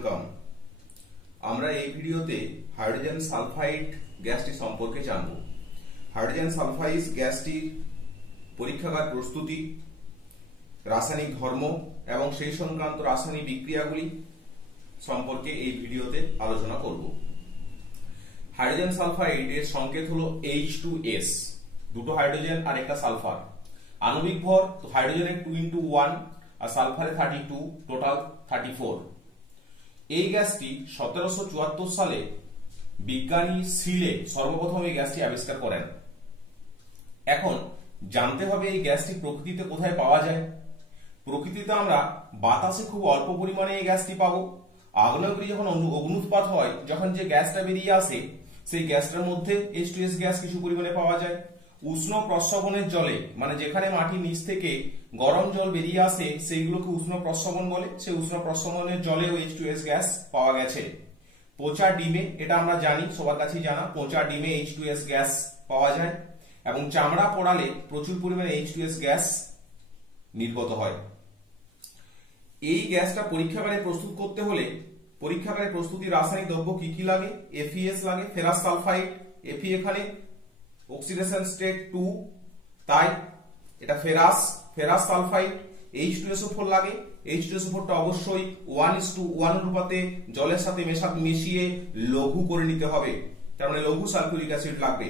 Welcome. আমরা এই ভিডিওতে হাইড্রোজেন সালফাইড গ্যাসটি সম্পর্কে জানব। হাইড্রোজেন সালফাইড গ্যাসটির পরীক্ষাগার প্রস্তুতি, রাসায়নিক ধর্ম এবং সেই সংক্রান্ত রাসায়নিক বিক্রিয়াগুলি সম্পর্কে এই ভিডিওতে আলোচনা করব। হাইড্রোজেন সালফাইড এর সংকেত হলো H2S, দুটো হাইড্রোজেন আর একটা সালফার। আণবিক ভর তো হাইড্রোজেনের 2 × 1 আর সালফারে 32, টোটাল 34। এই গ্যাসটি 1774 সালে বিজ্ঞানী সিলে সর্বপ্রথম এই গ্যাসটি আবিষ্কার করেন। এখন জানতে হবে এই গ্যাসটি প্রকৃতিতে কোথায় পাওয়া যায়। প্রকৃতিতে আমরা বাতাসে খুব অল্প পরিমাণে এই গ্যাসটি পাবো। আগ্নেয়গিরি যখন অগ্নুৎপাত হয়, যখন যে গ্যাসটা বেরিয়ে আসে সেই গ্যাসটার মধ্যে H2S গ্যাস কিছু পরিমাণে পাওয়া যায়। উষ্ণ প্রস্রবণের জলে, মানে যেখানে মাটির নিচ থেকে গরম জল বেরিয়ে আসে সেইগুলোকে উষ্ণ প্রস্রবণ বলে, সেই উষ্ণ প্রস্রবণের জলেও H2S গ্যাস পাওয়া গেছে। পচা ডিমে, এটা আমরা জানি, সবার কাছেই জানা, পচা ডিমে H2S গ্যাস পাওয়া যায় এবং চামড়া পোড়ালে প্রচুর পরিমাণে H2S গ্যাস নির্গত হয়। এই গ্যাসটা পরীক্ষাগারে প্রস্তুত করতে হলে পরীক্ষাগারে প্রস্তুতির রাসায়নিক দ্রব্য কি কি লাগে? FeS লাগে, ফেরাস সালফাইড। Fe এখানে অক্সিডেশন স্টেট 2, তাই এটা ফেরাস সালফাইড। H2SO4 লাগে। H2SO4 টা অবশ্যই 1:1 অনুপাতে জলের সাথে মিশিয়ে লঘু করে নিতে হবে, তার মানে লঘু সালফিউরিক অ্যাসিড লাগবে।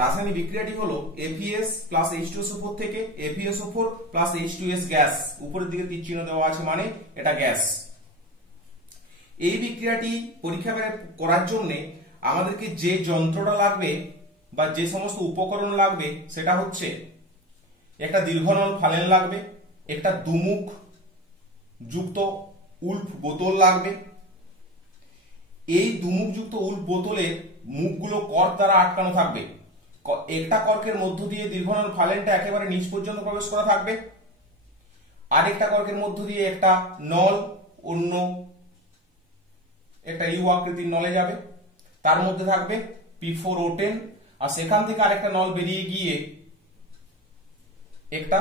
রাসায়নিক বিক্রিয়াটি হলো FeS প্লাস H2SO4 থেকে FeSO4 প্লাস H2S গ্যাস। উপরের দিকে তীর চিহ্ন দেওয়া আছে, মানে এটা গ্যাস। এই বিক্রিয়াটি পরীক্ষাগারে করার জন্য আমাদেরকে যে যন্ত্রটা লাগবে বা যে সমস্ত উপকরণ লাগবে সেটা হচ্ছে একটা দীর্ঘনল ফানেল লাগবে, একটা দুমুখ যুক্ত উল্ফ বোতল লাগবে। এই দুমুখ যুক্ত উল্ফ বোতলের মুখগুলো কর্ক দ্বারা আটকানো থাকবে। একটা কর্কের মধ্য দিয়ে দীর্ঘনল ফানেলটা একেবারে নিচ পর্যন্ত প্রবেশ করা থাকবে, আরেকটা কর্কের মধ্য দিয়ে একটা নল অন্য একটা ইউ আকৃতির নলে যাবে, তার মধ্যে থাকবে P4O10, আর সেখান থেকে আরেকটা নল বেরিয়ে গিয়ে একটা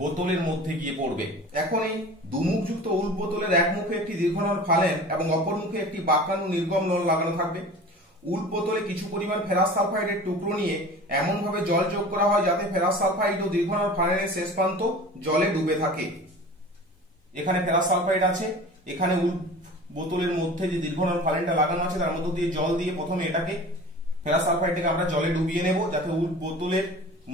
বোতলের মধ্যে গিয়ে পড়বে। এখন এই দুমুখযুক্ত উল্ফ বোতলের এক মুখে একটি দীর্ঘনল ফানেল এবং অপর মুখে একটি বাঁকানো নির্গম নল লাগানো থাকবে। উল্ফ বোতলে কিছু পরিমাণ ফেরাস সালফাইডের টুকরো নিয়ে এমন ভাবে জল যোগ করা হয় যাতে ফেরাস সালফাইড ও দীর্ঘনল ফানেলের শেষ প্রান্ত জলে ডুবে থাকে। এখানে ফেরাস সালফাইড আছে, এখানে উল্ফ বোতলের মধ্যে যে দীর্ঘনল ফানেলটা লাগানো আছে তার মধ্যে দিয়ে জল দিয়ে প্রথমে এটাকে ফেরাস সালফাইডটাকে আমরা জলে ডুবিয়ে নেব, যাতে উল্ফ বোতলের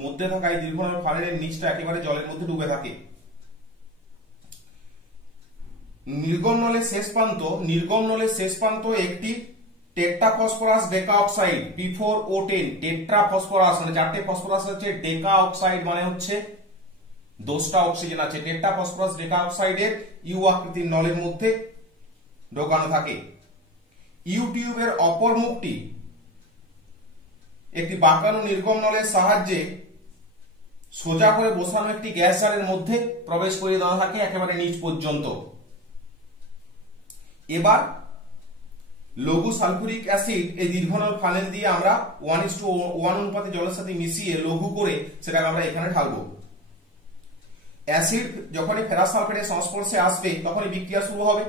মধ্যে থাকা এই দীর্ঘনল ফানেলের নিচটা একেবারে জলের মধ্যে ডুবে থাকে। নির্গম নলের শেষ প্রান্ত একটি টেট্রাফসফরাস ডেকা অক্সাইড P4O10, টেট্রাফসফরাস মানে চারটে ফসফরাস আছে, ডেকা অক্সাইড মানে হচ্ছে 10টা অক্সিজেন আছে। টেট্রাফসফরাস ডেকা অক্সাইডের ইউ আকৃতির নলের মধ্যে ঢোকানো থাকে। ইউ টিউবের অপর মুখটি একটি বাঁকানো নির্গম নলের সাহায্যে সোজা করে বসানো একটি গ্যাস জারের মধ্যে প্রবেশ করিয়ে দেওয়া থাকে একেবারে নিচ পর্যন্ত। এবার লঘু সালফিউরিক অ্যাসিড এই দীর্ঘনল ফানেল দিয়ে আমরা 1:1 অনুপাতে জলের সাথে মিশিয়ে লঘু করে সেটাকে আমরা এখানে ঢালবো। অ্যাসিড যখনই ফেরাস সালফাইডের সংস্পর্শে আসবে তখনই বিক্রিয়া শুরু হবে।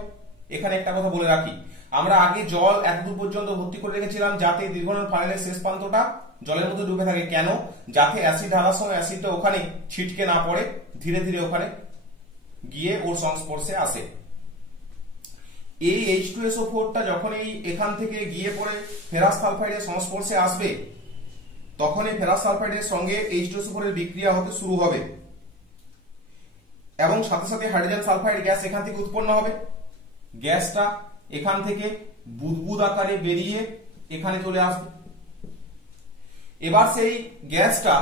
এখানে একটা কথা বলে রাখি, আমরা আগে জল এতদূর পর্যন্ত ভর্তি করে রেখেছিলাম যাতে দীর্ঘনল ফানেলের শেষ প্রান্তটা জলের মধ্যে ডুবে থাকে। কেন? যাতে অ্যাসিড ঢালার সময় অ্যাসিডটা ওখানে ছিটকে না পড়ে, ধীরে ধীরে ওখানে গিয়ে ওর সংস্পর্শে আসে। এই H2SO4 টা যখন এখান থেকে গিয়ে পড়ে ফেরাস সালফাইডের সংস্পর্শে আসবে তখন এই ফেরাস সালফাইডের সঙ্গে H2SO4 এর বিক্রিয়া হতে শুরু হবে এবং সাথে সাথে হাইড্রোজেন সালফাইড গ্যাস এখান থেকে উৎপন্ন হবে। গ্যাসটা এখান থেকে বুদবুদ আকারে বেরিয়ে এখানে চলে আসবে। এবার সেই গ্যাসটা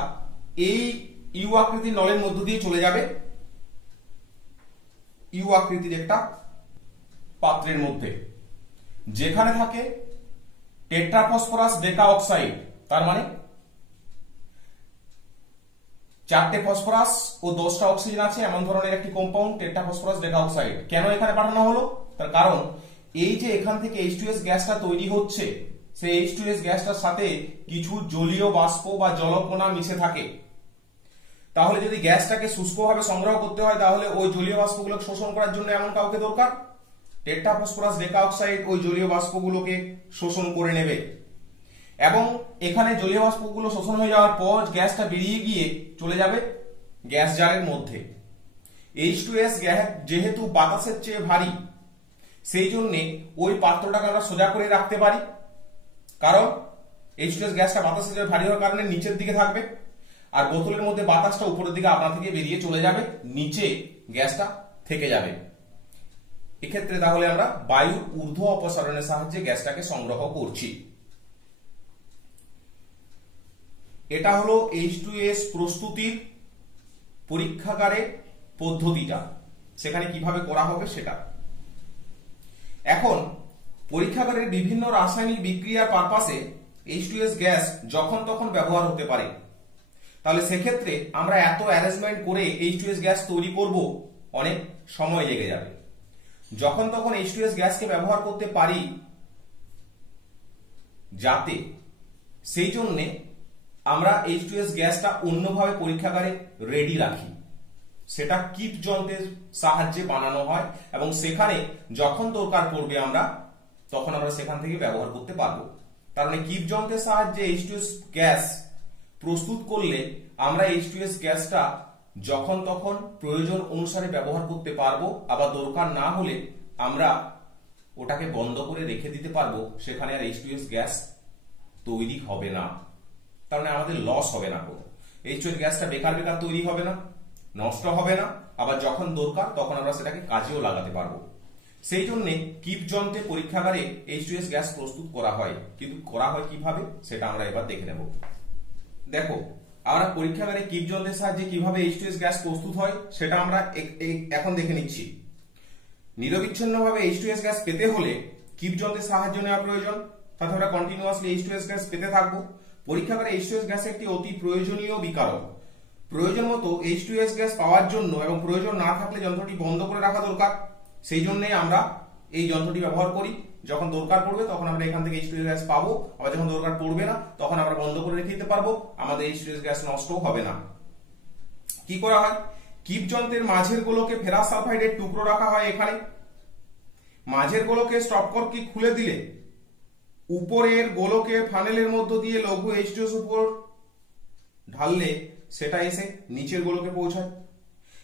এই ইউ আকৃতির নলের মধ্য দিয়ে চলে যাবে ইউ আকৃতির একটা পাত্রের মধ্যে, যেখানে থাকে টেট্রাফসফরাস ডেকা অক্সাইড, তার মানে 4টে ফসফরাস ও 10টা অক্সিজেন আছে এমন ধরনের একটি কম্পাউন্ড টেট্রাফসফরাস ডেকা অক্সাইড। কেন এখানে পাঠানো হলো? তার কারণ এই যে এখান থেকে H2S গ্যাসটা তৈরি হচ্ছে, সেই H2S গ্যাসটার সাথে কিছু জলীয় বাষ্প বা জলকণা মিশে থাকে। তাহলে যদি গ্যাসটাকে শুষ্কভাবে সংগ্রহ করতে হয় তাহলে ওই জলীয় বাষ্পগুলোকে শোষণ করার জন্য এমন কাউকে দরকার, টেট্রাফসফরাস ডেকাঅক্সাইড ওই জলীয় বাষ্পগুলোকে শোষণ করে নেবে এবং এখানে জলীয় বাষ্পগুলো শোষণ হয়ে যাওয়ার পর গ্যাসটা বেরিয়ে গিয়ে চলে যাবে গ্যাস জারের মধ্যে। H2S যেহেতু বাতাসের চেয়ে ভারী, সেই জন্য ওই পাত্রটাকে আমরা সোজা করে রাখতে পারি, কারণ H2S গ্যাসটা বাতাসের চেয়ে ভারী হওয়ার কারণে নিচের দিকে থাকবে আর বোতলের মধ্যে বাতাসটা উপরের দিকে আপনা থেকে বেরিয়ে চলে যাবে, নিচে গ্যাসটা থেকে যাবে। এক্ষেত্রে তাহলে আমরা বায়ুর ঊর্ধ্ব অপসারণের সাহায্যে গ্যাসটাকে সংগ্রহ করছি। এটা হলো H2S প্রস্তুতির পরীক্ষাগারে পদ্ধতিটা, সেখানে কিভাবে করা হবে সেটা। এখন পরীক্ষাগারের বিভিন্ন রাসায়নিক বিক্রিয়ার পারপাসে H2S গ্যাস যখন তখন ব্যবহার হতে পারে। তাহলে সেক্ষেত্রে আমরা এত অ্যারেঞ্জমেন্ট করে H2S গ্যাস তৈরি করব, অনেক সময় লেগে যাবে। যখন তখন H2S গ্যাসকে ব্যবহার করতে পারি যাতে, সেই জন্যে আমরা H2S গ্যাসটা অন্যভাবে পরীক্ষাগারে রেডি রাখি। সেটা কিট যন্ত্রের সাহায্যে বানানো হয় এবং সেখানে যখন দরকার পড়বে তখন আমরা সেখান থেকে ব্যবহার করতে পারবো। তার মানে কিট যন্ত্রের সাহায্যে H2S গ্যাস প্রস্তুত করলে আমরা H2S গ্যাসটা যখন তখন প্রয়োজন অনুসারে ব্যবহার করতে পারবো, আবার দরকার না হলে আমরা ওটাকে বন্ধ করে রেখে দিতে পারবো, সেখানে আর H2S গ্যাস তৈরি হবে না। তার মানে আমাদের লস হবে না, কোনো H2S গ্যাসটা বেকার বেকার তৈরি হবে না, নষ্ট হবে না, আবার যখন দরকার তখন আমরা সেটাকে কাজেও লাগাতে পারবো। সেই জন্য কিট যন্ত্রে পরীক্ষাগারে H2S গ্যাস প্রস্তুত করা হয়, কিন্তু করা হয় কিভাবে সেটা আমরা এবার দেখে নেব। দেখো, আমরা পরীক্ষাগারে কিট যন্ত্রের সাহায্যে কিভাবে H2S গ্যাস প্রস্তুত হয় সেটা আমরা এখন দেখে নিচ্ছি। নিরবিচ্ছিন্নভাবে H2S গ্যাস পেতে হলে কিট যন্ত্রের সাহায্য নেওয়া প্রয়োজন, তাতে আমরা কন্টিনিউয়াসলি H2S গ্যাস পেতে থাকবো। পরীক্ষাগারে H2S গ্যাস একটি অতি প্রয়োজনীয় বিকারক। প্রয়োজন মতো H2S গ্যাস পাওয়ার জন্য এবং প্রয়োজন না থাকলে যন্ত্রটি বন্ধ করে রাখা দরকার। সেই জন্যই আমরা এই যন্ত্রটি ব্যবহার করি। যখন দরকার পড়বে তখন আমরা এখান থেকে H2S গ্যাস পাবো, আবার যখন দরকার পড়বে না তখন আমরা বন্ধ করে রেখে দিতে পারবো, আমাদের H2S গ্যাস নষ্টও হবে না। কি করা হয়? কিট যন্ত্রের মাঝের গোলকে ফেরাস সালফাইডের টুকরো রাখা হয়। এখানে মাঝের গোলকে স্টপ কর্কটি খুলে দিলে উপরের গোলকের ফানেলের মধ্য দিয়ে লঘু H2S উপর ঢাললে সেটা এসে নিচের গোলকে পৌঁছায়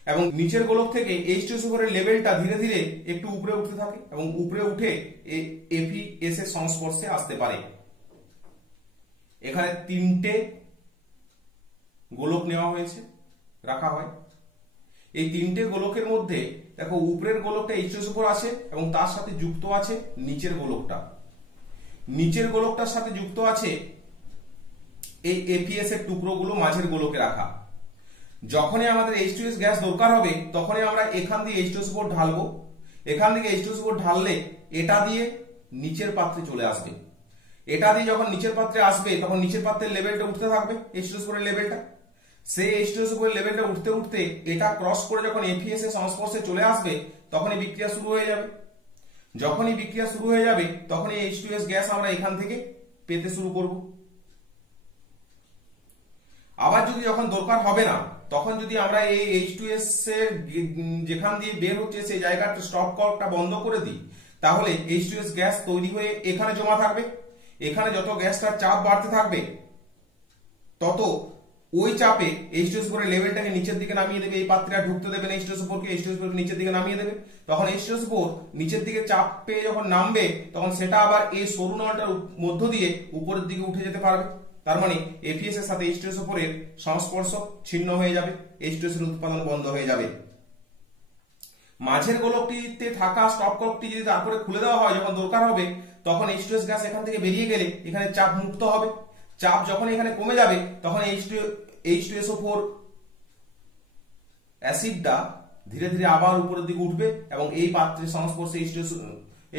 এবং নিচের গোলক থেকে H2S উপরের লেভেলটা ধীরে ধীরে একটু উপরে উঠতে থাকে এবং উপরে উঠে FeS এর সংস্পর্শে আসতে পারে। এখানে 3টে গোলক নেওয়া হয়েছে, রাখা হয়। এই 3টে গোলকের মধ্যে দেখো, উপরের গোলকটা H2S উপর আছে এবং তার সাথে যুক্ত আছে নিচের গোলকটা। নিচের গোলকটার সাথে যুক্ত আছে এই FeS এর টুকরোগুলো মাঝের গোলকে রাখা। যখনই আমাদের H2S গ্যাস দরকার হবে তখনই আমরা এখান দিয়ে H2S উপর ঢালবো। এখান থেকে H2S উপর ঢাললে এটা দিয়ে নিচের পাত্রে চলে আসবে। এটা দিয়ে যখন নিচের পাত্রে আসবে তখন নিচের পাত্রের লেভেলটা উঠতে থাকবে, H2S উপরের লেভেলটা। সেই H2S উপরের লেভেলটা উঠতে উঠতে এটা ক্রস করে যখন FeS এর সংস্পর্শে চলে আসবে তখনই বিক্রিয়া শুরু হয়ে যাবে। যখনই বিক্রিয়া শুরু হয়ে যাবে তখনই H2S গ্যাস আমরা এখান থেকে পেতে শুরু করব। আবার যদি যখন দরকার হবে না তখন যদি আমরা এই H2S এর যেখান দিয়ে বের হচ্ছে সেই জায়গাটা স্টপ কর্কটা বন্ধ করে দিই, তাহলে H2S গ্যাস তৈরি হয়ে এখানে জমা থাকবে। এখানে যত গ্যাসটার চাপ বাড়তে থাকবে তত ওই চাপে H2S উপরের লেভেলটাকে নিচের দিকে নামিয়ে দেবে। এই পাত্রে আর ঢুকতে দেবে না H2S উপরকে, H2S উপরকে নিচের দিকে নামিয়ে দেবে। তখন H2S উপর নিচের দিকে চাপ পেয়ে যখন নামবে তখন সেটা আবার এই সরু নলটার মধ্য দিয়ে উপরের দিকে উঠে যেতে পারবে। তার মানে FeS এর সাথে H2S উপরের সংস্পর্শ ছিন্ন হয়ে যাবে, H2S এর উৎপাদন বন্ধ হয়ে যাবে। মাঝের গোলকটিতে থাকা স্টপ কর্কটি যদি তারপরে খুলে দেওয়া হয় যখন দরকার হবে, তখন H2S গ্যাস এখান থেকে বেরিয়ে গেলে এখানে চাপ মুক্ত হবে। চাপ যখন এখানে কমে যাবে তখন H2SO4 অ্যাসিডটা ধীরে ধীরে আবার উপরের দিকে উঠবে এবং এই পাত্রের সংস্পর্শে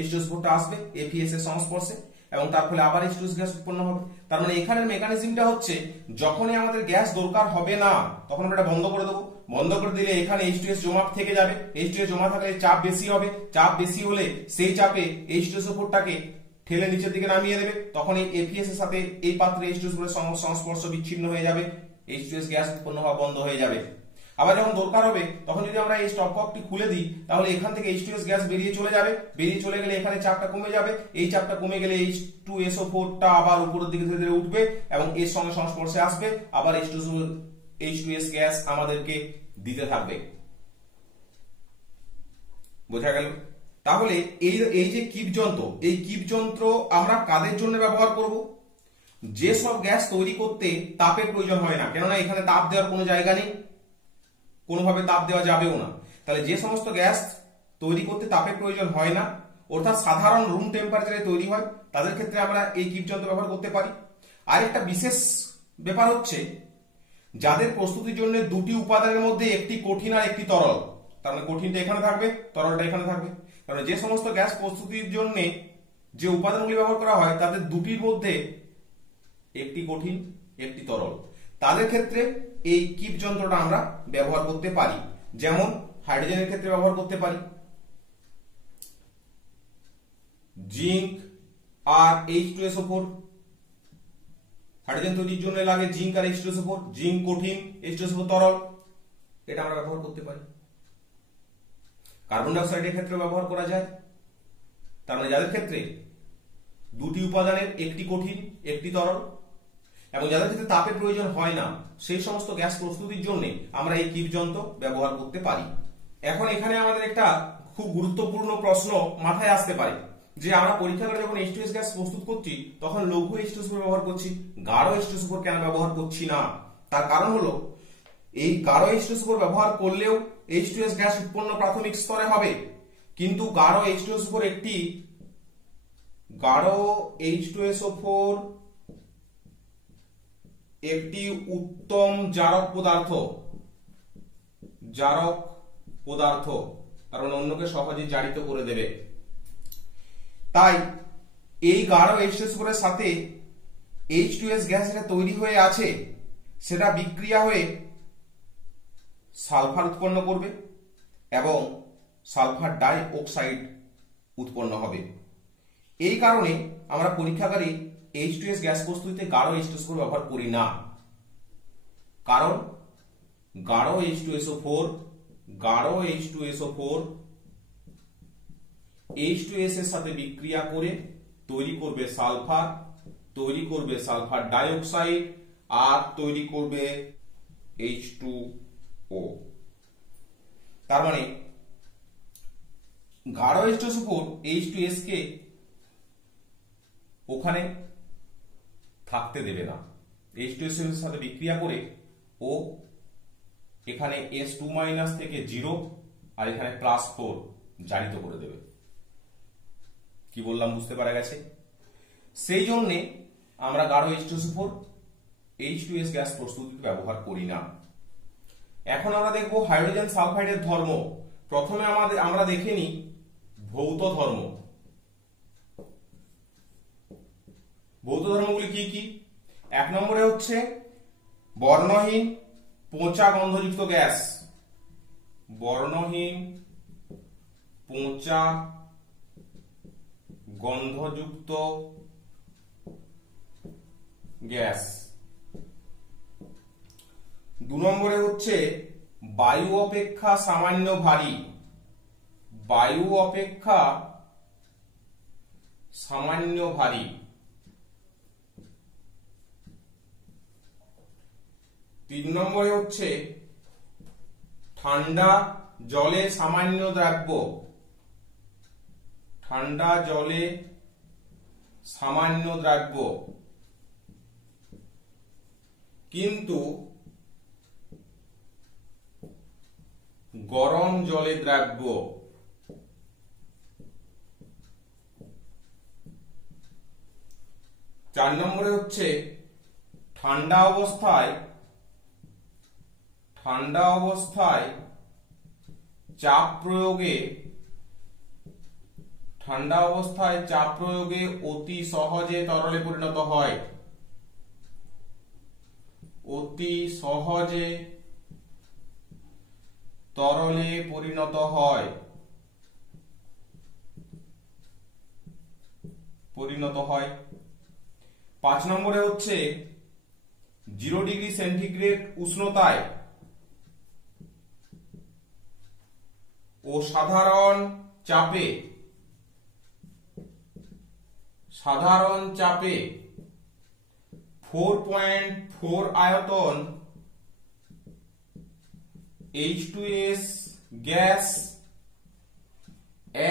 H2SO4টা আসবে FeS এর সংস্পর্শে এবং তার ফলে আবার H2S গ্যাস উৎপন্ন হবে। তার মানে এখানের মেকানিজমটা হচ্ছে, যখনই আমাদের গ্যাস দরকার হবে না তখন আমরা এটা বন্ধ করে দেবো। বন্ধ করে দিলে এখানে H2S জমা থেকে যাবে। H2S জমা থাকলে চাপ বেশি হবে, চাপ বেশি হলে সেই চাপে H2SO4টাকে ঠেলে নিচের দিকে নামিয়ে দেবে। তখন এই FeS এর সাথে এই পাত্রে H2S এর সংস্পর্শ বিচ্ছিন্ন হয়ে যাবে, H2S গ্যাস উৎপন্ন হওয়া বন্ধ হয়ে যাবে। আবার যখন দরকার হবে তখন যদি আমরা এই স্টপ ককটি খুলে দিই তাহলে এখান থেকে H2S গ্যাস বেরিয়ে চলে যাবে, বেরিয়ে চলে গেলে এখানে চাপটা কমে যাবে, এই চাপটা কমে গেলে H2SO4 টা আবার উপরের দিকে ধীরে ধীরে উঠবে এবং এর সঙ্গে সংস্পর্শে আসবে, আবার H2S গ্যাস আমাদেরকে দিতে থাকবে। বোঝা গেল? তাহলে এই যে কিপ যন্ত্র, এই কিপ যন্ত্র আমরা কাদের জন্য ব্যবহার করব? যে সব গ্যাস তৈরি করতে তাপের প্রয়োজন হয় না, কেননা এখানে তাপ দেওয়ার কোনো জায়গা নেই, কোনোভাবে তাপ দেওয়া যাবেও না। তাহলে যে সমস্ত গ্যাস তৈরি করতে তাপের প্রয়োজন হয় না, অর্থাৎ সাধারণ রুম টেম্পারেচারে তৈরি হয়, তাদের ক্ষেত্রে আমরা এই কিপ যন্ত্র ব্যবহার করতে পারি। আরেকটা বিশেষ ব্যাপার হচ্ছে যাদের প্রস্তুতির জন্য দুটি উপাদানের মধ্যে একটি কঠিন আর একটি তরল, তার মানে কঠিনটা এখানে থাকবে, তরলটা এখানে থাকবে। কারণ যে সমস্ত গ্যাস প্রস্তুতির জন্য যে উপাদানগুলি ব্যবহার করা হয় তাদের দুটির মধ্যে একটি কঠিন একটি তরল, তাদের ক্ষেত্রে এই কিপ যন্ত্রটা আমরা ব্যবহার করতে পারি। যেমন হাইড্রোজেনের ক্ষেত্রে ব্যবহার করতে পারি, জিঙ্ক আর H2SO4, হাইড্রোজেন তৈরির জন্য লাগে জিঙ্ক আর H2SO4, জিঙ্ক কঠিন, H2SO4 তরল, এটা আমরা ব্যবহার করতে পারি। কার্বন ডাই অক্সাইডের ক্ষেত্রে ব্যবহার করা যায়। তার মানে যাদের ক্ষেত্রে দুটি উপাদানের একটি কঠিন একটি তরল এবং যাদের ক্ষেত্রে তাপের প্রয়োজন হয় না, সেই সমস্ত গ্যাস প্রস্তুতির জন্য আমরা এই কিপ যন্ত্র ব্যবহার করতে পারি। এখন এখানে আমাদের একটা খুব গুরুত্বপূর্ণ প্রশ্ন মাথায় আসতে পারে যে আমরা পরীক্ষাগারে যখন H2S গ্যাস প্রস্তুত করছি তখন লঘু H2SO4 ব্যবহার করছি, গাঢ় H2SO4 কেন ব্যবহার করছি না? তার কারণ হলো এই গাঢ় H2SO4 ব্যবহার করলেও H2S গ্যাস উৎপন্ন প্রাথমিক স্তরে হবে, কিন্তু গাঢ় H2SO4 একটি উত্তম জারক পদার্থ, কারণ অন্যকে সহজে জারিত করে দেবে। তাই এই গাঢ় H2SO4 এর সাথে H2S গ্যাস যেটা তৈরি হয়ে আছে সেটা বিক্রিয়া হয়ে সালফার উৎপন্ন করবে এবং সালফার ডাই অক্সাইড উৎপন্ন হবে। এই কারণে আমরা পরীক্ষাগারে H2S গ্যাস প্রস্তুতিতে গাঢ় H2SO4 ব্যবহার করি না, কারণ গাঢ় H2SO4 H2S এর সাথে বিক্রিয়া করে তৈরি করবে সালফার ডাই অক্সাইড আর তৈরি করবে H2O। তার মানে গাঢ় H2SO4 H2S কে ওখানে থাকতে দেবে না, H2S এর সাথে বিক্রিয়া করে ও এখানে S2- থেকে 0 আর এখানে +4 জারিত করে দেবে। কি বললাম বুঝতে পারা গেছে? সেই জন্য আমরা গাঢ় H2SO4 H2S গ্যাস প্রস্তুতিতে ব্যবহার করি না। এখন আমরা দেখব হাইড্রোজেন সালফাইডের ধর্ম। প্রথমে আমরা দেখে নিই ভৌত ধর্ম। ভৌত ধর্মগুলি কি কি? এক নম্বরে হচ্ছে বর্ণহীন পচা গন্ধযুক্ত গ্যাস, বর্ণহীন পচা গন্ধযুক্ত গ্যাস। 2 নম্বরে হচ্ছে বায়ু অপেক্ষা সামান্য ভারী, বায়ু অপেক্ষা সামান্য ভারী। 3 নম্বরে হচ্ছে ঠান্ডা জলে সামান্য দ্রাব্য, ঠান্ডা জলে সামান্য দ্রাব্য কিন্তু গরম জলে দ্রাব্য। 4 নম্বরে হচ্ছে ঠান্ডা অবস্থায় চাপ প্রয়োগে অতি সহজে তরলে পরিণত হয়, অতি সহজে তরলে পরিণত হয়। 5 নম্বরে হচ্ছে 0 ডিগ্রি সেন্টিগ্রেড উষ্ণতায় ও সাধারণ চাপে 4.4 আয়তন H2S গ্যাস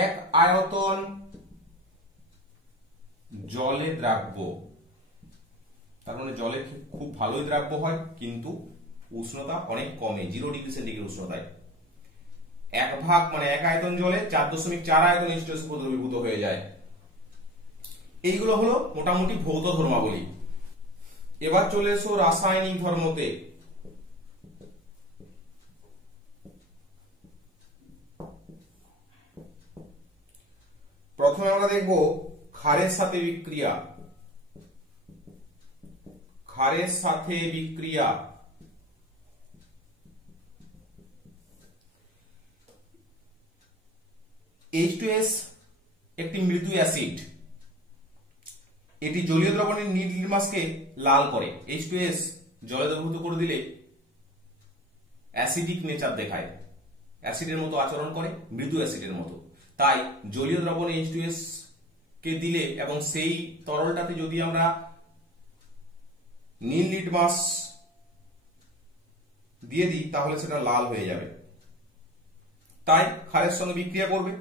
1 আয়তন জলে দ্রাব্য। তার মানে জলে খুব ভালোই দ্রাব্য হয়, কিন্তু উষ্ণতা অনেক কমে, 0 ডিগ্রি সেন্টিগ্রেড উষ্ণতায় 1 ভাগ মানে 1 আয়তন জলে 4.4 আয়তন H2S দ্রবীভূত হয়ে যায়। এইগুলো হলো মোটামুটি ভৌত ধর্মাবলী। এবার চলে এসো রাসায়নিক ধর্মতে। প্রথমে আমরা দেখব ক্ষারের সাথে বিক্রিয়া। H2S একটি মৃদু অ্যাসিড, এটি জলীয় দ্রবণের নীল লিটমাসকে লাল করে। H2S জলে দ্রবীভূত করে দিলে অ্যাসিডিক নেচার দেখায়, অ্যাসিডের মতো আচরণ করে, মৃদু অ্যাসিডের মতো। তাই জলীয় দ্রবণে H2S কে দিলে এবং সেই তরলটাতে যদি আমরা নীল লিটমাস দিয়ে দিই তাহলে সেটা লাল হয়ে যাবে। তাই ক্ষারের সঙ্গে বিক্রিয়া করবে,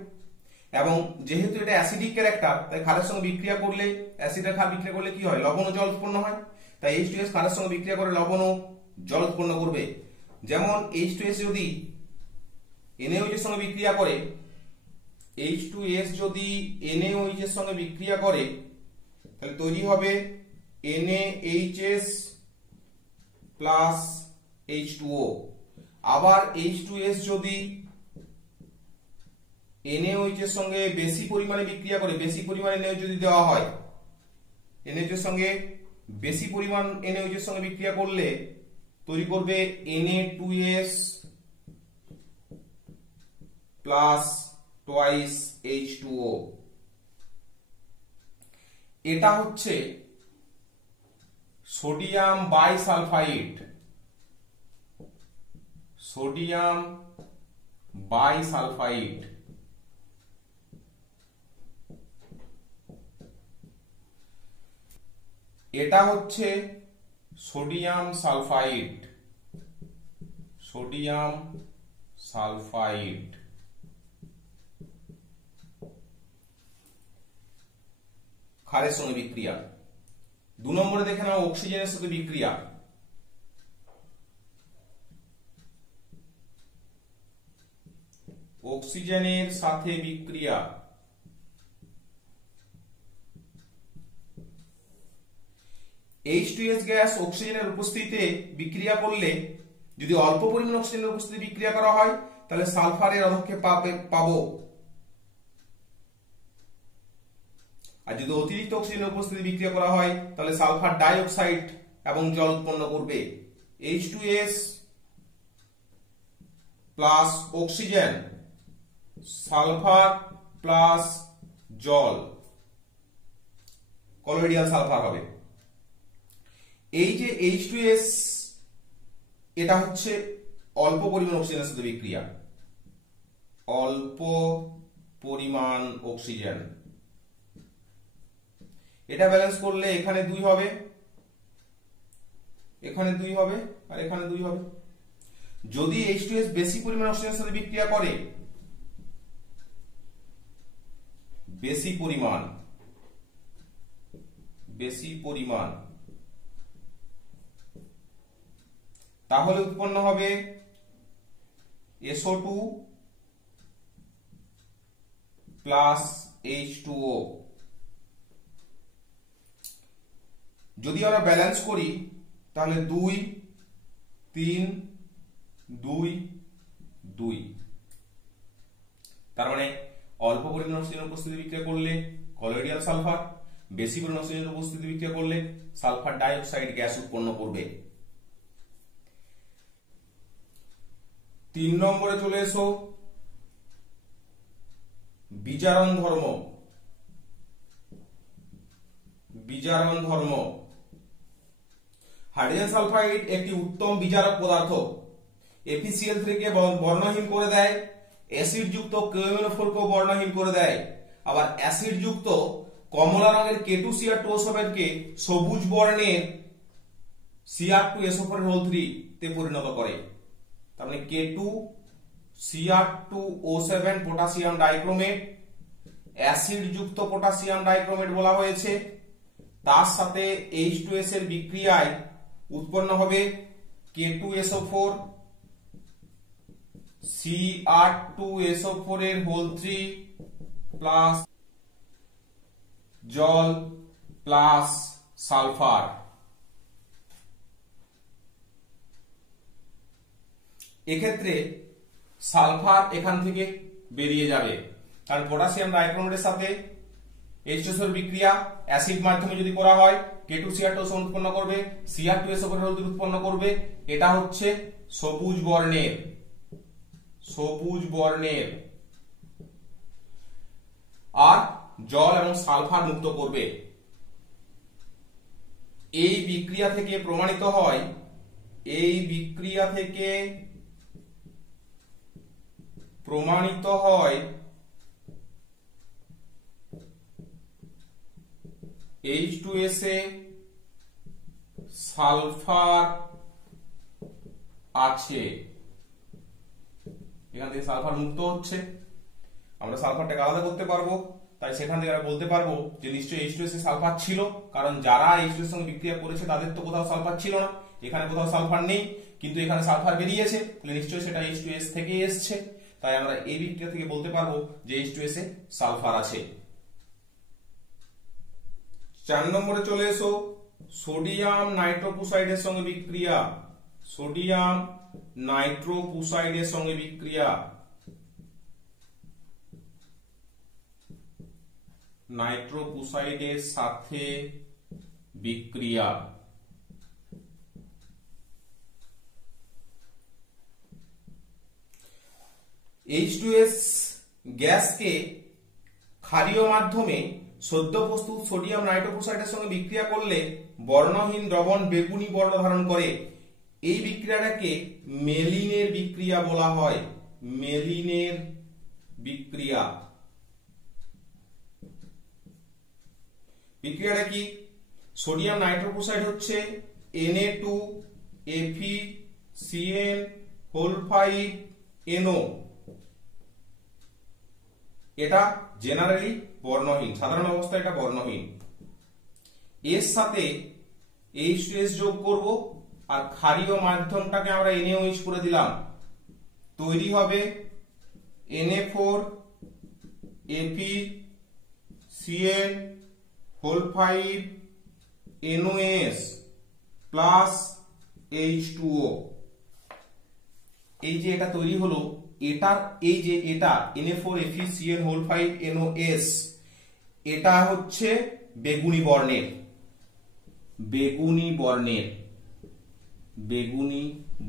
এবং যেহেতু এটা অ্যাসিডিক ক্যারেক্টার তাই ক্ষারের সঙ্গে বিক্রিয়া করলে, অ্যাসিডের ক্ষার বিক্রিয়া করলে কি হয়, লবণ ও জল উৎপন্ন হয়। তাই H2S ক্ষারের সঙ্গে বিক্রিয়া করে লবণ ও জল উৎপন্ন করবে। যেমন H2S যদি NaOH এর সঙ্গে বিক্রিয়া করে, H2S যদি NaOH এর সঙ্গে বিক্রিয়া করে তাহলে তৈরি হবে NaHS প্লাস H2O। আবার H2S যদি NaOH এর সঙ্গে বেশি পরিমাণে বিক্রিয়া করে, বেশি পরিমাণে NaOH যদি দেওয়া হয়, NaOH এর সঙ্গে বেশি পরিমাণ NaOH এর সঙ্গে বিক্রিয়া করলে তৈরি করবে Na2S প্লাস টুয়াইস H2O। এটা হচ্ছে সোডিয়াম বাইসালফাইড। এটা হচ্ছে সোডিয়াম সালফাইড। ক্ষারের সঙ্গে বিক্রিয়া। 2 নম্বরে দেখে নাও অক্সিজেনের সাথে বিক্রিয়া। অক্সিজেনের সাথে বিক্রিয়া। H2S গ্যাস অক্সিজেনের উপস্থিতিতে বিক্রিয়া করলে, যদি অল্প পরিমাণ অক্সিজেনের উপস্থিতিতে বিক্রিয়া করা হয় তাহলে সালফারের অধক্ষেপ পাবো, আর যদি অতিরিক্ত অক্সিজেনের উপস্থিতি বিক্রিয়া করা হয় তাহলে সালফার ডাই অক্সাইড এবং জল উৎপন্ন করবে। H2S plus oxygen, sulphur plus জল, কলোয়েডিয়াল সালফার হবে। এই যে H2S, এটা হচ্ছে অল্প পরিমাণ অক্সিজেনের সাথে বিক্রিয়া, অল্প পরিমাণ অক্সিজেন। এটা ব্যালেন্স করলে এখানে 2 হবে, এখানে 2 হবে, আর এখানে 2 হবে। যদি H2S বেশি পরিমাণ অক্সিজেনের সাথে বিক্রিয়া করে, বেশি পরিমাণ, তাহলে উৎপন্ন হবে SO2 প্লাস H2O। যদি আমরা ব্যালেন্স করি তাহলে 2 3 2 2। তার মানে অল্প পরিমাণ অক্সিজেনের উপস্থিতি বিক্রিয়া করলে কলোয়েডিয়াল সালফার, বেশি পরিমাণ অক্সিজেনের উপস্থিতি বিক্রিয়া করলে সালফার ডাই অক্সাইড গ্যাস উৎপন্ন করবে। 3 নম্বরে চলে এসো বিজারণ ধর্ম। হাইড্রোজেন সালফাইড একটি উত্তম বিজারক পদার্থ। FeCl3 কে বর্ণহীন করে দেয় অ্যাসিড যুক্ত KMnO4 কেও বর্ণহীন করে দেয়, আবার অ্যাসিড যুক্ত কমলা রঙের K2Cr2O7 কে সবুজ বর্ণের Cr2SO4 তে পরিণত করে। তার মানে K2Cr2O7 পটাশিয়াম ডাইক্রোমেট, অ্যাসিড যুক্ত পটাশিয়াম ডাইক্রোমেট বলা হয়েছে। তার সাথে H2S এর বিক্রিয়ায় উৎপন্ন হবে K2SO4 Cr2SO4 এর হোল 3 প্লাস জল প্লাস সালফার। এক্ষেত্রে সালফার এখান থেকে বেরিয়ে যাবে, কারণ পটাশিয়াম ডাইক্রোমেটের সাথে H2SO এর বিক্রিয়া অ্যাসিড মাধ্যমে যদি করা হয় K2Cr2SO উৎপন্ন করবে, Cr2SO4 এর হোল 3 উৎপন্ন করবে। এটা হচ্ছে সবুজ বর্ণের আর জল এবং সালফার মুক্ত করবে। এই বিক্রিয়া থেকে প্রমাণিত হয় H2S এ সালফার আছে, এখান থেকে সালফার মুক্ত হচ্ছে। আমরা সালফারটাকে আলাদা করতে পারবো, তাই সেখান থেকে আমরা বলতে পারবো যে নিশ্চয়ই H2S এ সালফার ছিল, কারণ যারা H2S এর সঙ্গে বিক্রিয়া করেছে তাদের তো কোথাও সালফার ছিল না, এখানে কোথাও সালফার নেই, কিন্তু এখানে সালফার বেরিয়েছে, তাহলে নিশ্চয়ই সেটা H2S থেকে এসছে। তাই আমরা এই বিক্রিয়া থেকে বলতে পারবো যে H2S এ সালফার আছে। 4 নম্বরে চলে এসো, সোডিয়াম নাইট্রোপুসাইডের সঙ্গে বিক্রিয়া। সোডিয়াম নাইট্রোপুসাইডের সঙ্গে বিক্রিয়া, নাইট্রোপুসাইডের সাথে বিক্রিয়া। H2S গ্যাসকে ক্ষারীয় মাধ্যমে সদ্য প্রস্তুত সোডিয়াম নাইট্রোপুসাইডের সঙ্গে বিক্রিয়া করলে বর্ণহীন দ্রবণ বেগুনি বর্ণ ধারণ করে। এই বিক্রিয়াটাকে মেলিনের বিক্রিয়া বলা হয়। মেলিনের বিক্রিয়া। বিক্রিয়াটা কি? সোডিয়াম নাইট্রোপুসাইড হচ্ছে Na2FeCN5NO। এটা জেনারেলি বর্ণহীন, সাধারণ অবস্থায় এটা বর্ণহীন। এর সাথে H2S যোগ করব আর ক্ষারীয় মাধ্যমটাকে আমরা NaOH করে দিলাম, তৈরি হবে Na4FeCN5NOS প্লাস H2O। এই যে এটা তৈরি হলো, এটা Na4FeCN5NOS এটা হচ্ছে বেগুনি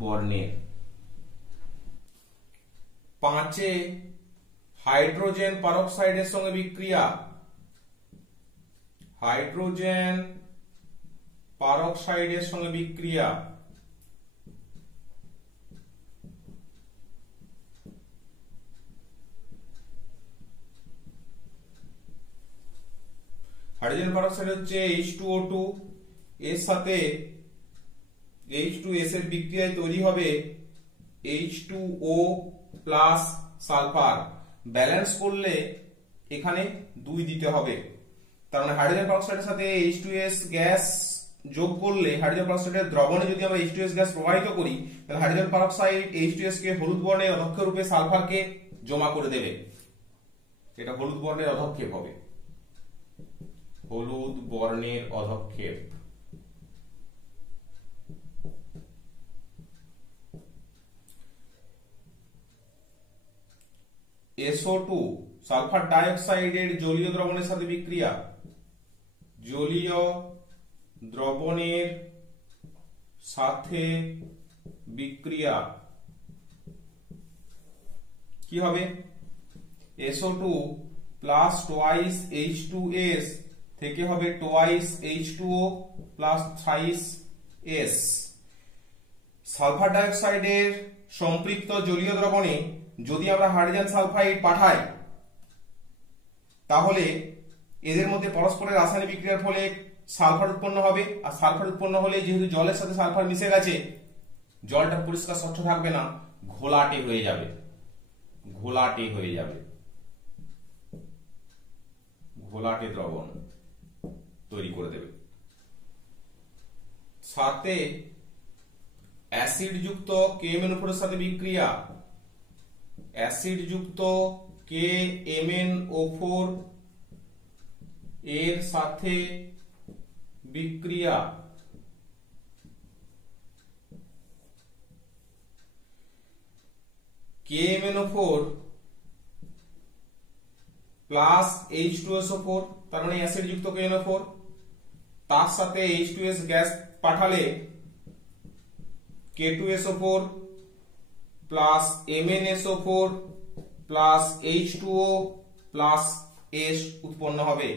বর্ণের। 5 হাইড্রোজেন পারক্সাইডের সঙ্গে বিক্রিয়া। হাইড্রোজেন পারক্সাইডের সঙ্গে বিক্রিয়া। হাইড্রোজেন পারক্সাইড হচ্ছে H2O2, এর সাথে H2S এর বিক্রিয়ায় তৈরি হবে H2O প্লাস সালফার। ব্যালেন্স করলে এখানে 2 দিতে হবে, তার মানে হাইড্রোজেন পারক্সাইডের সাথে H2S গ্যাস যোগ করলে হাইড্রোজেন পারক্সাইডের দ্রবণে যদি আমরা H2S গ্যাস প্রবাহিত করি, তাহলে হাইড্রোজেন পারক্সাইড H2S কে হলুদ বর্ণের অধক্ষেপ রূপে সালফারকে জমা করে দেবে। এটা হলুদ বর্ণের অধক্ষেপ হবে, হলুদ বর্ণের অধক্ষেপ। SO2 সালফার ডাইঅক্সাইডের জলীয় দ্রবণের সাথে বিক্রিয়া। জলীয় দ্রবণের সাথে বিক্রিয়া কি হবে? SO2 প্লাস টুয়াইস H2S থেকে হবে twice H2O plus thrice S। Sulphur ডাইঅক্সাইডের সম্পৃক্ত জলীয় দ্রবণে যদি আমরা হাইড্রোজেন সালফাইড পাঠাই তাহলে এদের মধ্যে পরস্পরের রাসায়নিক বিক্রিয়ার ফলে সালফার উৎপন্ন হবে, আর সালফার উৎপন্ন হলে যেহেতু জলের সাথে সালফার মিশে গেছে জলটা পরিষ্কার স্বচ্ছ থাকবে না, ঘোলাটে হয়ে যাবে, ঘোলাটে হয়ে যাবে, ঘোলাটে দ্রবণ তৈরি করে দেবে। সাথে অ্যাসিড যুক্ত KMnO4 এর সাথে বিক্রিয়া, অ্যাসিড যুক্ত KMnO4 এর সাথে বিক্রিয়া KMnO4 প্লাস H2SO4, তার মানে অ্যাসিড যুক্ত KMnO4 তার সাথে H2S গ্যাস পাঠালে K2SO4 plus MnSO4 plus H2O plus S উৎপন্ন হবে।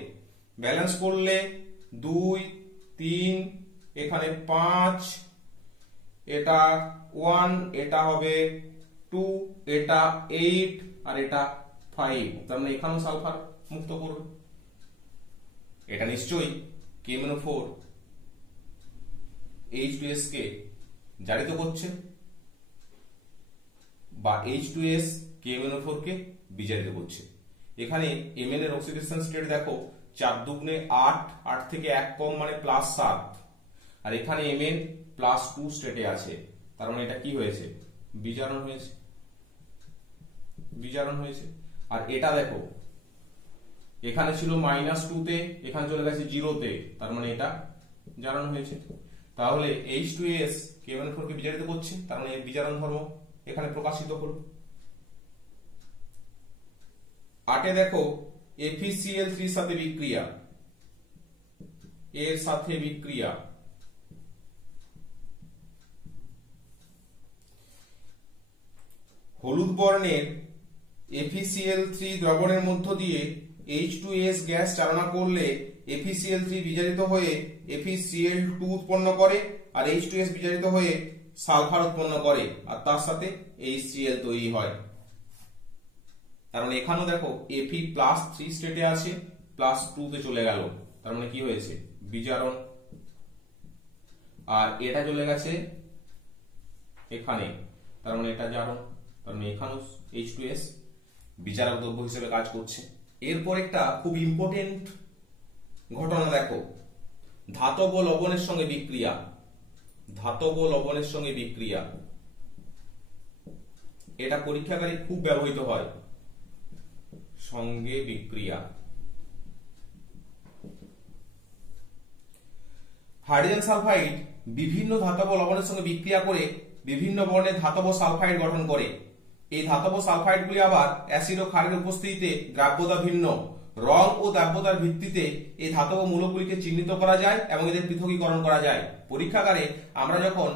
ব্যালেন্স করলে 2 3, এখানে 5, এটা 1, এটা হবে 2, এটা 8 আর এটা 5, তার মানে এখানেও সালফার মুক্ত করবে। এটা নিশ্চয়ই KMnO4 H2S কে জারিত করছে বা H2S KMnO4 কে বিজারিত করছে। এখানে Mn এর অক্সিডেশন স্টেট দেখো 4 দুগুণে 8, 8 থেকে 1 কম মানে +7, আর এখানে Mn +2 স্টেটে আছে, তার মানে এটা কি হয়েছে? বিজারণ হয়েছে, বিজারণ হয়েছে। আর এটা দেখো এখানে ছিল -2 তে, এখানে চলে গেছে 0 তে, তার মানে এটা জারণ হয়েছে। তাহলে H2S KMnO4 কে বিজারিত করছে, তার মানে এর বিজারণ ধর্ম এখানে প্রকাশিত হলো। 8 দেখো FeCl3 এর সাথে বিক্রিয়া, এর সাথে বিক্রিয়া হলুদ বর্ণের FeCl3 দ্রবণের মধ্য দিয়ে H2S গ্যাস চালনা করলে FeCl3 বিজারিত হয়ে FeCl2 উৎপন্ন করে, আর H2S বিজারিত হয়ে সালফার উৎপন্ন করে, আর তার সাথে HCl তৈরি হয়। তার মানে এখানেও দেখো Fe+3 স্টেটে আছে, +2 তে চলে গেল, তার মানে কি হয়েছে? বিজারণ। আর এটা চলে গেছে এখানে, তার মানে এটা জারণ, তার মানে এখানেও H2S বিজারক দ্রব্য হিসেবে কাজ করছে। এরপর একটা খুব ইম্পর্টেন্ট ঘটনা দেখো, ধাতব লবণের সঙ্গে বিক্রিয়া, ধাতব লবণের সঙ্গে বিক্রিয়া, এটা পরীক্ষাগারে খুব ব্যবহৃত হয়। সঙ্গে বিক্রিয়া, হাইড্রোজেন সালফাইড বিভিন্ন ধাতব লবণের সঙ্গে বিক্রিয়া করে বিভিন্ন বর্ণের ধাতব সালফাইড গঠন করে। এই ধাতব সালফাইডগুলি আবার অ্যাসিড ও ক্ষারের উপস্থিতিতে দ্রাব্যতা ভিন্ন, রং ও দ্রাব্যতার ভিত্তিতে এই ধাতব মূলকগুলিকে চিহ্নিত করা যায় এবং এদের পৃথকীকরণ করা যায়। পরীক্ষাগারে আমরা যখন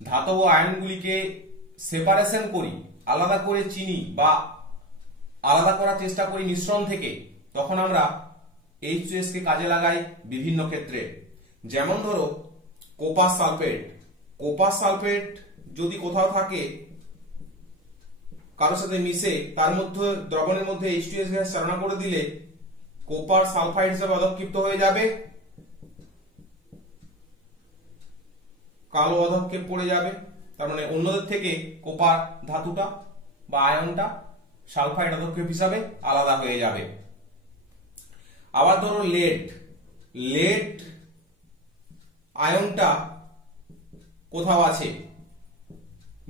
ধাতব আয়নগুলিকে সেপারেশন করি, আলাদা করে চিনি বা আলাদা করার চেষ্টা করি মিশ্রণ থেকে, তখন আমরা H2S কে কাজে লাগাই বিভিন্ন ক্ষেত্রে। যেমন ধরো কোপার সালফেট, কোপার সালফেট যদি কোথাও থাকে কারোর সাথে মিশে, তার মধ্যে দ্রবণের মধ্যে H2S গ্যাস চালনা করে দিলে কোপার সালফাইড হিসেবে অধক্ষিপ্ত হয়ে যাবে, কালো অধক্ষেপ পড়ে যাবে, তার মানে অন্যদের থেকে কোপার ধাতুটা বা আয়নটা সালফাইড অধক্ষেপ হিসাবে আলাদা হয়ে যাবে। আবার ধরো লেড, লেড আয়নটা কোথাও আছে,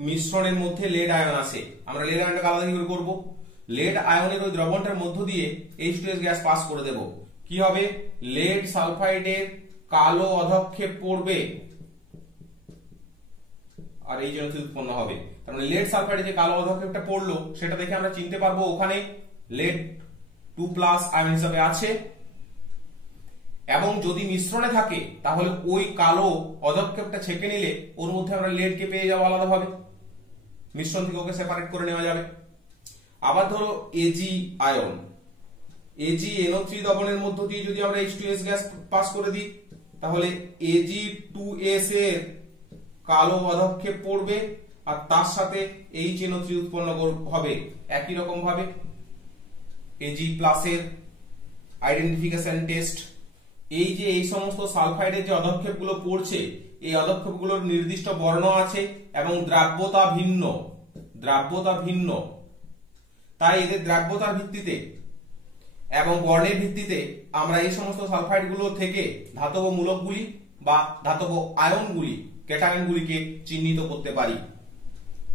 মিশ্রণের মধ্যে লেড আয়ন আছে, আমরা লেড আয়নটাকে আলাদা কি করে করব? লেড আয়নের ওই দ্রবণটার মধ্য দিয়ে H2S গ্যাস পাস করে দেব, কি হবে? লেড সালফাইডের কালো অধক্ষেপ পড়বে আর এই জন্য উৎপন্ন হবে। তার মানে লেড সালফাইডে যে কালো অধক্ষেপটা পড়লো সেটা দেখে আমরা চিনতে পারবো ওখানে লেড 2+ আয়ন হিসাবে আছে, এবং যদি মিশ্রণে থাকে তাহলে ওই কালো অধক্ষেপটা ছেঁকে নিলে ওর মধ্যে আমরা লেডকে পেয়ে যাবো আলাদাভাবে, মিশ্রণ থেকে ওকে সেপারেট করে নেওয়া যাবে। আবার ধরো Ag আয়ন, AgNO3 দ্রবণের মধ্য দিয়ে যদি আমরা H2S গ্যাস পাস করে দিই তাহলে Ag2S এর কালো অধক্ষেপ পড়বে আর তার সাথে HNO3 উৎপন্ন হবে। একই রকম ভাবে Ag+ এর আইডেন্টিফিকেশন টেস্ট, এই যে এই সমস্ত সালফাইডের যে অধক্ষেপগুলো পড়ছে, এই অধক্ষেপগুলোর নির্দিষ্ট বর্ণ আছে এবং দ্রাব্যতা ভিন্ন, তাই এদের দ্রাব্যতার ভিত্তিতে এবং বর্ণের ভিত্তিতে আমরা এই সমস্ত সালফাইডগুলো থেকে ধাতব মূলকগুলি বা ধাতব আয়নগুলি, ক্যাটায়নগুলিকে চিহ্নিত করতে পারি।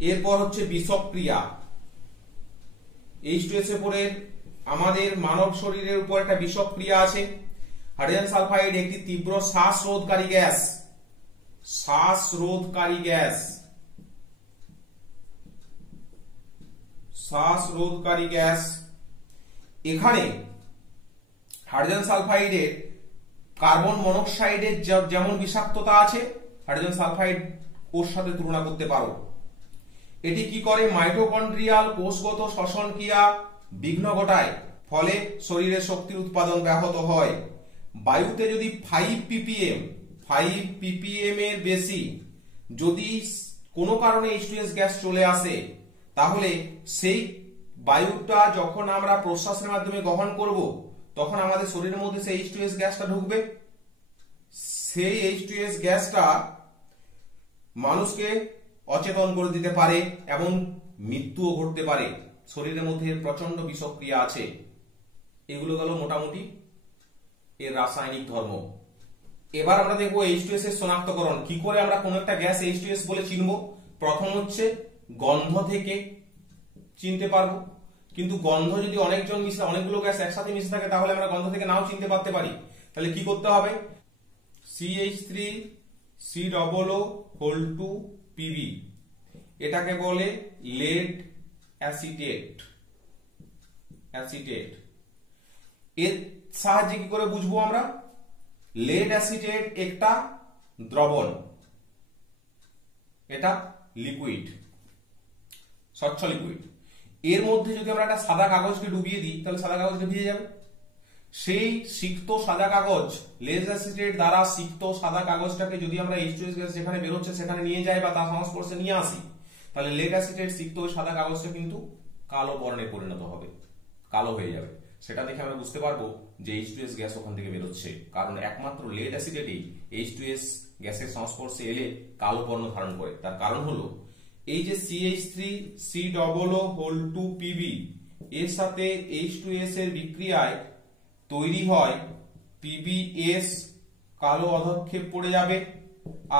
এরপর হচ্ছে বিষক্রিয়া। H2SO4 এর আমাদের মানব শরীরের উপর একটা বিষক্রিয়া আছে। হাইড্রোজেন সালফাইড একটি তীব্র শ্বাসরোধকারী গ্যাস। এখানে হাইড্রোজেন সালফাইডের কার্বন মনোক্সাইডের যেমন বিষাক্ততা আছে, হাইড্রোজেন সালফাইড ওর সাথে তুলনা করতে পারো। এটি কি করে? মাইটোকন্ড্রিয়াল কোষগত শ্বসন ক্রিয়া বিঘ্ন ঘটায়, ফলে শরীরে শক্তির উৎপাদন ব্যাহত হয়। বায়ুতে যদি 5 ppm এর বেশি যদি কোনো কারণে H2S গ্যাস চলে আসে, তাহলে সেই বায়ুটা যখন আমরা প্রশ্বাসের মাধ্যমে গ্রহণ করব, তখন আমাদের শরীরের মধ্যে সেই H2S গ্যাসটা ঢুকবে। সেই H2S গ্যাসটা মানুষকে অচেতন করে দিতে পারে এবং মৃত্যুও ঘটতে পারে। শরীরের মধ্যে প্রচন্ড বিষক্রিয়া আছে। এগুলো গেল মোটামুটি এর রাসায়নিক ধর্ম। এবার আমরা দেখবো H2S এর শনাক্তকরণ। কি করে আমরা কোন একটা গ্যাস H2S বলে চিনব? প্রথম হচ্ছে গন্ধ থেকে চিনতে পারবো, কিন্তু গন্ধ যদি অনেকগুলো গ্যাস একসাথে মিশে থাকে, তাহলে আমরা গন্ধ থেকে নাও চিনতে পারতে পারি। তাহলে কি করতে হবে? CH3COO2Pb, এটাকে বলে লেড অ্যাসিটেট। এর সাহায্যে কি করে বুঝবো আমরা? লেড অ্যাসিটেট একটা দ্রবণ, এটা লিকুইড, স্বচ্ছ লিকুইড। এর মধ্যে যদি আমরা একটা সাদা কাগজকে ডুবিয়ে দিই, তাহলে সাদা কাগজটা ভিজে যাবে। সেই সিক্ত সাদা কাগজ, লেড অ্যাসিটেট দ্বারা সিক্ত সাদা কাগজটাকে যদি আমরা H2S গ্যাস যেখানে বেরোচ্ছে সেখানে নিয়ে যাই বা তার সংস্পর্শে নিয়ে আসি, তাহলে লেড অ্যাসিটেট সিক্ত সাদা কাগজটা কিন্তু কালো বর্ণে পরিণত হবে, কালো হয়ে যাবে। সেটা দেখে আমরা বুঝতে পারবো যে H2S গ্যাস ওখান থেকে বেরোচ্ছে, কারণ একমাত্র লেড অ্যাসিটেটই H2S গ্যাসের সংস্পর্শে এলে কালো বর্ণ ধারণ করে। তার কারণ হলো এই যে CH3COO2Pb এর সাথে H2S এর বিক্রিয়ায় তৈরি হয় PbS, কালো অধক্ষেপ পড়ে যাবে,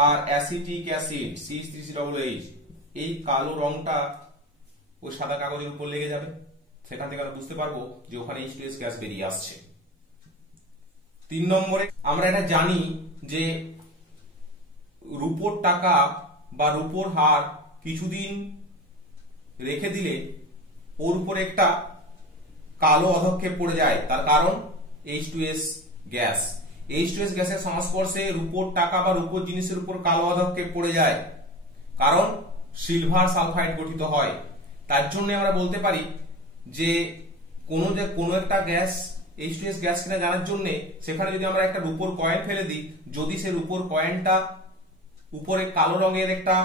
আর অ্যাসিটিক অ্যাসিড CH3COOH, এই কালো রংটা ওই সাদা কাগজের উপর লেগে যাবে। সেখান থেকে আমরা বুঝতে পারবো যে ওখানে H2S গ্যাস বেরিয়ে আসছে। 3 নম্বরে আমরা এটা জানি যে রূপোর টাকা বা রূপোর হার কিছুদিন রেখে দিলে ওর উপরে একটা কালো অধক্ষেপ পড়ে যায়। তার কারণ H2S গ্যাস। H2S গ্যাসের সংস্পর্শে রূপোর টাকা বা রূপোর জিনিসের উপর কালো অধক্ষেপ পড়ে যায়, কারণ সিলভার সালফাইড গঠিত হয়। তার জন্য আমরা বলতে পারি যে কোনো একটা গ্যাস H2S গ্যাস কিনা জানার জন্য সেখানে যদি আমরা একটা রূপোর কয়েন ফেলে দিই, যদি সেই রূপোর কয়েনটা উপরে কালো রঙের একটা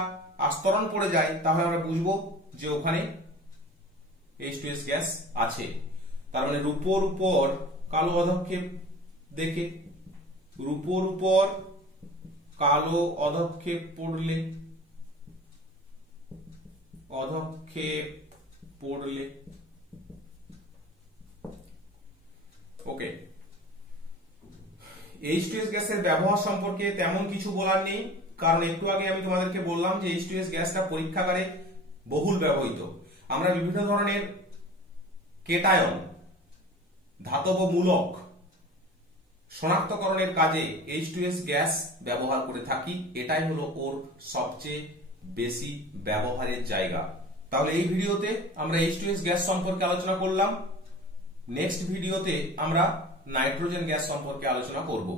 আস্তরণ পড়ে যায়, তাহলে আমরা বুঝবো যে ওখানে H2S গ্যাস আছে। তার মানে রূপোর উপর কালো অধক্ষেপ দেখে, রূপোর উপর কালো অধক্ষেপ পড়লে ওকে। H2S গ্যাসের ব্যবহার সম্পর্কে তেমন কিছু বলার নেই, কারণ একটু আগে আমি তোমাদেরকে বললাম যে H2S গ্যাসটা পরীক্ষাগারে বহুল ব্যবহৃত। আমরা বিভিন্ন ধরনের কেটায়ন, ধাতব মূলক শনাক্তকরণের কাজে H2S গ্যাস ব্যবহার করে থাকি। এটাই হলো ওর সবচেয়ে বেশি ব্যবহারের জায়গা। তাহলে এই ভিডিওতে আমরা H2S গ্যাস সম্পর্কে আলোচনা করলাম। নেক্সট ভিডিওতে আমরা নাইট্রোজেন গ্যাস সম্পর্কে আলোচনা করব।